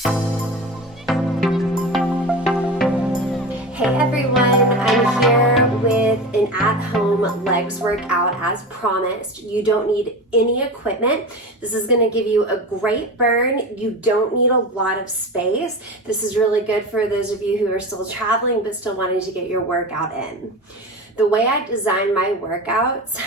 Hey everyone, I'm here with an at-home legs workout as promised. You don't need any equipment. This is going to give you a great burn. You don't need a lot of space. This is really good for those of you who are still traveling but still wanting to get your workout in. The way I design my workouts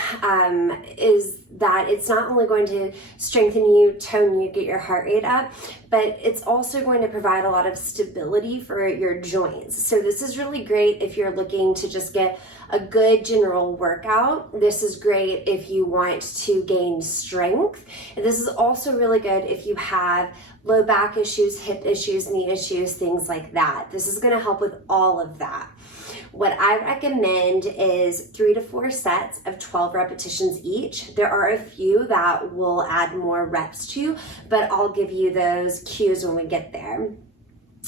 is that it's not only going to strengthen you, tone you, get your heart rate up, but it's also going to provide a lot of stability for your joints. So this is really great if you're looking to just get a good general workout. This is great if you want to gain strength. And this is also really good if you have low back issues, hip issues, knee issues, things like that. This is going to help with all of that. What I recommend is 3 to 4 sets of 12 repetitions each. There are a few that will add more reps to, but I'll give you those cues when we get there.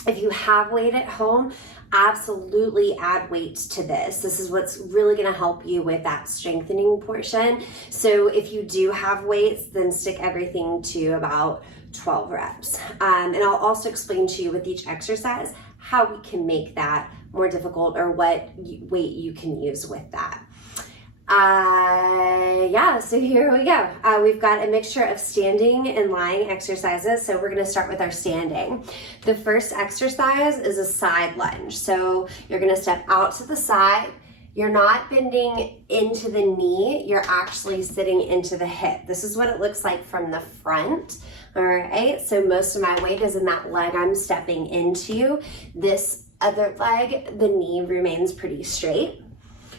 If you have weight at home, absolutely add weight to this. This is what's really going to help you with that strengthening portion. So if you do have weights, then stick everything to about 12 reps. And I'll also explain to you with each exercise how we can make that more difficult or what weight you can use with that. So here we go. We've got a mixture of standing and lying exercises. So we're going to start with our standing. The first exercise is a side lunge. So you're going to step out to the side. You're not bending into the knee. You're actually sitting into the hip. This is what it looks like from the front. All right. So most of my weight is in that leg I'm stepping into. This other leg, the knee remains pretty straight.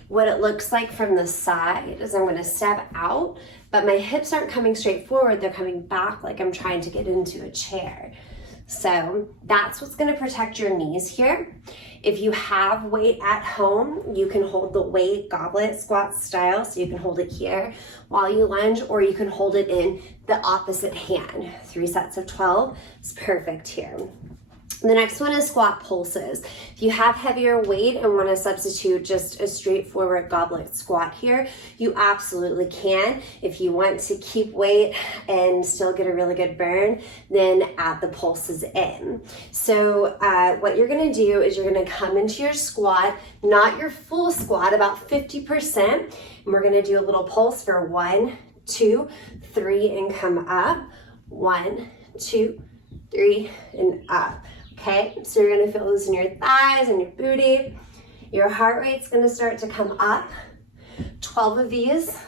What it looks like from the side is I'm going to step out, but my hips aren't coming straight forward. They're coming back like I'm trying to get into a chair. So that's what's going to protect your knees here. If you have weight at home, you can hold the weight goblet squat style. So you can hold it here while you lunge, or you can hold it in the opposite hand. 3 sets of 12 is perfect here. The next one is squat pulses. If you have heavier weight and want to substitute just a straightforward goblet squat here, you absolutely can. If you want to keep weight and still get a really good burn, then add the pulses in. So what you're going to do is you're going to come into your squat, not your full squat, about 50%. And we're going to do a little pulse for 1, 2, 3, and come up. 1, 2, 3, and up. Okay, so you're gonna feel this in your thighs and your booty. Your heart rate's gonna start to come up. 12 of these. A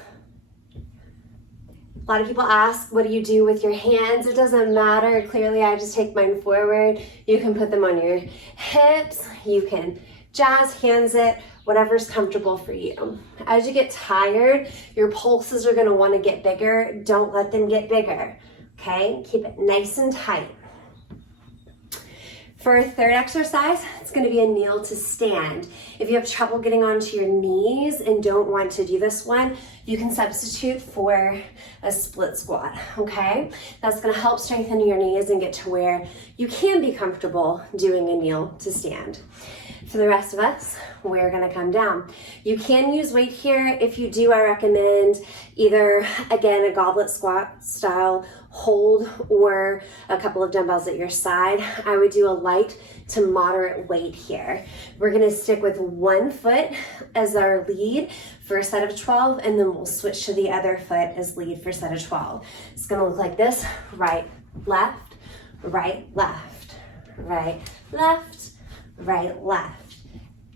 lot of people ask, what do you do with your hands? It doesn't matter. Clearly, I just take mine forward. You can put them on your hips. You can jazz hands it, whatever's comfortable for you. As you get tired, your pulses are gonna wanna get bigger. Don't let them get bigger, okay? Keep it nice and tight. For our third exercise, it's going to be a kneel to stand. If you have trouble getting onto your knees and don't want to do this one, you can substitute for a split squat, okay? That's going to help strengthen your knees and get to where you can be comfortable doing a kneel to stand. For the rest of us, we're going to come down. You can use weight here. If you do, I recommend either, again, a goblet squat style hold or a couple of dumbbells at your side. I would do a light to moderate weight here. We're going to stick with 1 foot as our lead for a set of 12, and then we'll switch to the other foot as lead for a set of 12. It's going to look like this: right, left, right, left, right, left, right, left.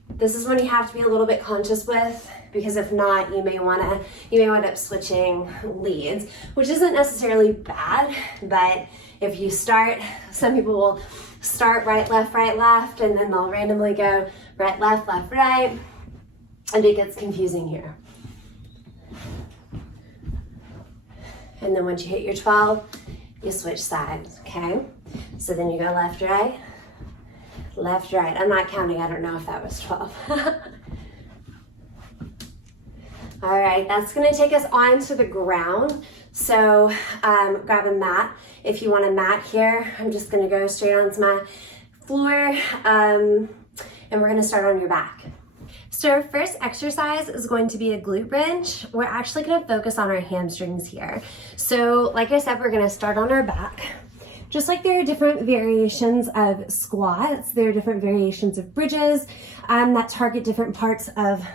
This is one you have to be a little bit conscious with, because if not, you may wind up switching leads, which isn't necessarily bad, but if you start, some people will start right, left, and then they'll randomly go right, left, right, and it gets confusing here. And then once you hit your 12, you switch sides, okay? So then you go left, right. I'm not counting, I don't know if that was 12. All right, that's gonna take us onto the ground. So grab a mat. If you want a mat here, I'm just gonna go straight onto my floor, and we're gonna start on your back. So our first exercise is going to be a glute bridge. We're actually gonna focus on our hamstrings here. So like I said, we're gonna start on our back. Just like there are different variations of squats, there are different variations of bridges that target different parts of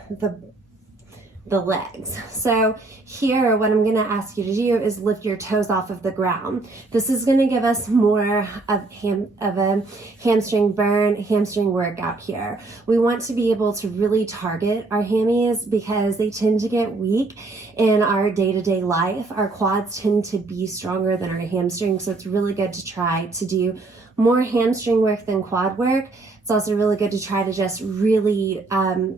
the legs. So here, what I'm gonna ask you to do is lift your toes off of the ground. This is gonna give us more of a hamstring burn, hamstring workout here. We want to be able to really target our hammies because they tend to get weak in our day-to-day life. Our quads tend to be stronger than our hamstrings, so it's really good to try to do more hamstring work than quad work. It's also really good to try to just really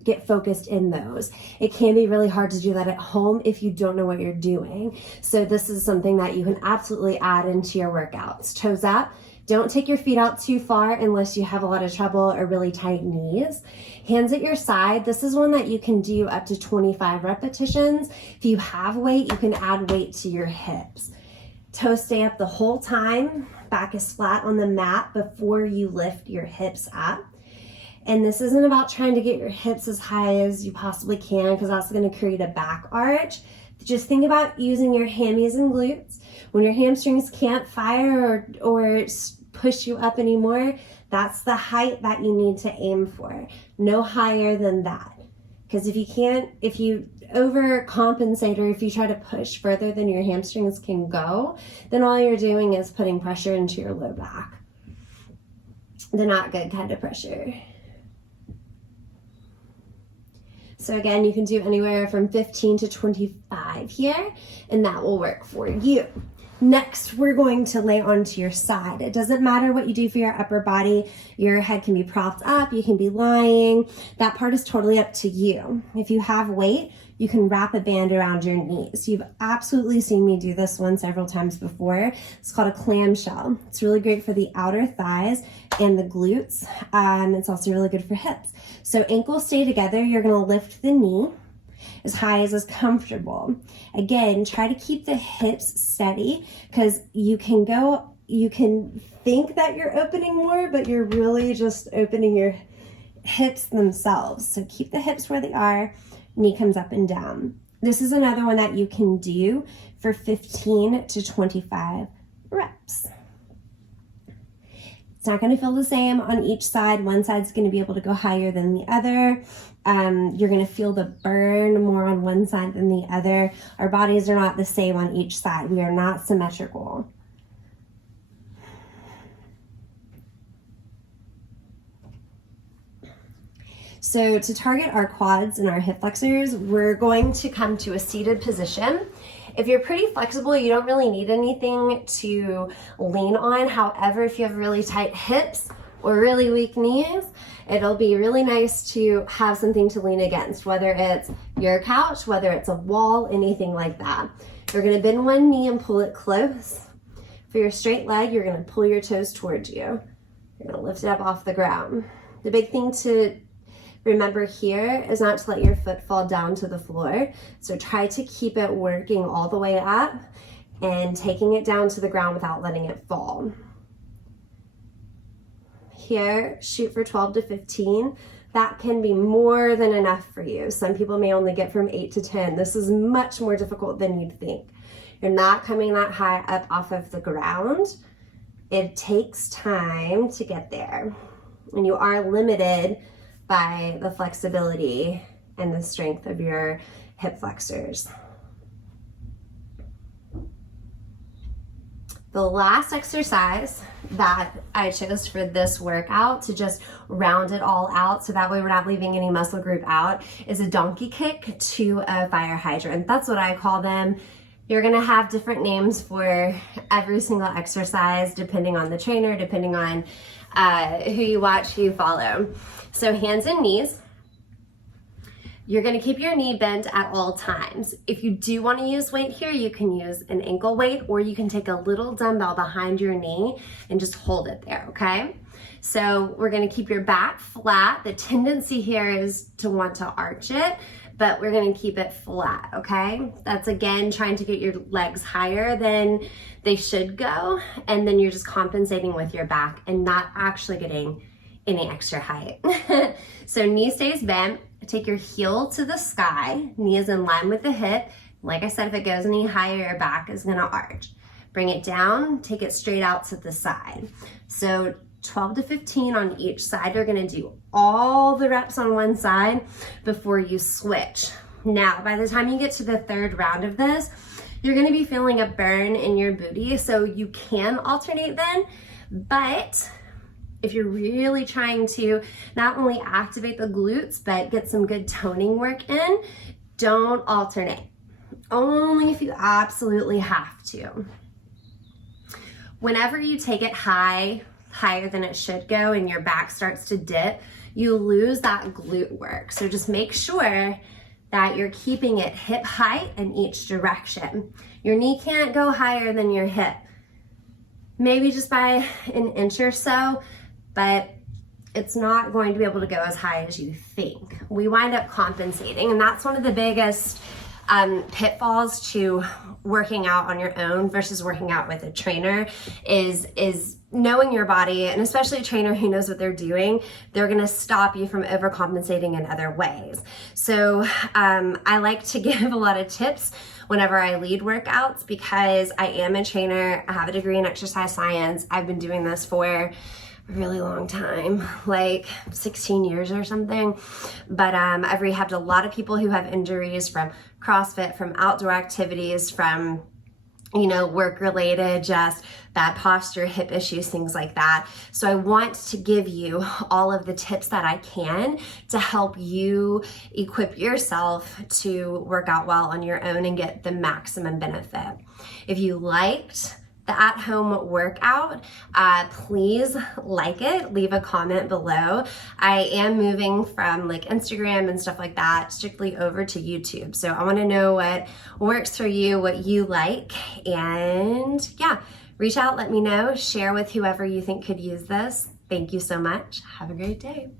get focused in those. It can be really hard to do that at home if you don't know what you're doing. So this is something that you can absolutely add into your workouts. Toes up. Don't take your feet out too far unless you have a lot of trouble or really tight knees. Hands at your side. This is one that you can do up to 25 repetitions. If you have weight, you can add weight to your hips. Toes stay up the whole time. Back is flat on the mat before you lift your hips up. And this isn't about trying to get your hips as high as you possibly can because that's going to create a back arch. Just think about using your hammies and glutes. When your hamstrings can't fire or push you up anymore, that's the height that you need to aim for. No higher than that. Because if you overcompensate or if you try to push further than your hamstrings can go, then all you're doing is putting pressure into your low back. The not good kind of pressure. So again, you can do anywhere from 15 to 25 here, and that will work for you. Next, we're going to lay onto your side. It doesn't matter what you do for your upper body. Your head can be propped up, you can be lying. That part is totally up to you. If you have weight, you can wrap a band around your knees. You've absolutely seen me do this one several times before. It's called a clamshell. It's really great for the outer thighs and the glutes. It's also really good for hips. So ankles stay together. You're gonna lift the knee as high as is comfortable. Again, try to keep the hips steady because you can think that you're opening more, but you're really just opening your hips themselves. So keep the hips where they are, knee comes up and down. This is another one that you can do for 15 to 25 reps. It's not going to feel the same on each side. One side's going to be able to go higher than the other. You're going to feel the burn more on one side than the other. Our bodies are not the same on each side. We are not symmetrical. So to target our quads and our hip flexors, we're going to come to a seated position. If you're pretty flexible, you don't really need anything to lean on. However, if you have really tight hips or really weak knees, it'll be really nice to have something to lean against, whether it's your couch, whether it's a wall, anything like that. You're gonna bend one knee and pull it close. For your straight leg, you're gonna pull your toes towards you. You're gonna lift it up off the ground. The big thing to remember here is not to let your foot fall down to the floor. So try to keep it working all the way up and taking it down to the ground without letting it fall. Here, shoot for 12 to 15. That can be more than enough for you. Some people may only get from 8 to 10. This is much more difficult than you'd think. You're not coming that high up off of the ground. It takes time to get there. And you are limited by the flexibility and the strength of your hip flexors. The last exercise that I chose for this workout to just round it all out so that way we're not leaving any muscle group out is a donkey kick to a fire hydrant. That's what I call them. You're gonna have different names for every single exercise depending on the trainer, depending on who you watch, who you follow. So hands and knees. You're gonna keep your knee bent at all times. If you do wanna use weight here, you can use an ankle weight or you can take a little dumbbell behind your knee and just hold it there, okay? So we're gonna keep your back flat. The tendency here is to want to arch it, but we're gonna keep it flat, okay? That's again, trying to get your legs higher than they should go, and then you're just compensating with your back and not actually getting any extra height. So knee stays bent, take your heel to the sky, knee is in line with the hip. Like I said, if it goes any higher, your back is gonna arch. Bring it down, take it straight out to the side. So 12 to 15 on each side. You're gonna do all the reps on one side before you switch. Now, by the time you get to the third round of this, you're gonna be feeling a burn in your booty, so you can alternate then, but if you're really trying to not only activate the glutes, but get some good toning work in, don't alternate. Only if you absolutely have to. Whenever you take it higher than it should go and your back starts to dip, you lose that glute work. So just make sure that you're keeping it hip height in each direction. Your knee can't go higher than your hip. Maybe just by an inch or so, but it's not going to be able to go as high as you think. We wind up compensating, and that's one of the biggest pitfalls to working out on your own versus working out with a trainer is knowing your body, and especially a trainer who knows what they're doing. They're gonna stop you from overcompensating in other ways. So I like to give a lot of tips whenever I lead workouts because I am a trainer. I have a degree in exercise science. I've been doing this for a really long time, like 16 years or something. But I've rehabbed a lot of people who have injuries from CrossFit, from outdoor activities, from work related, just bad posture, hip issues, things like that. So I want to give you all of the tips that I can to help you equip yourself to work out well on your own and get the maximum benefit. If you liked the at-home workout, please like it, leave a comment below. I am moving from like Instagram and stuff like that strictly over to YouTube. So I wanna know what works for you, what you like, and yeah, reach out, let me know, share with whoever you think could use this. Thank you so much. Have a great day.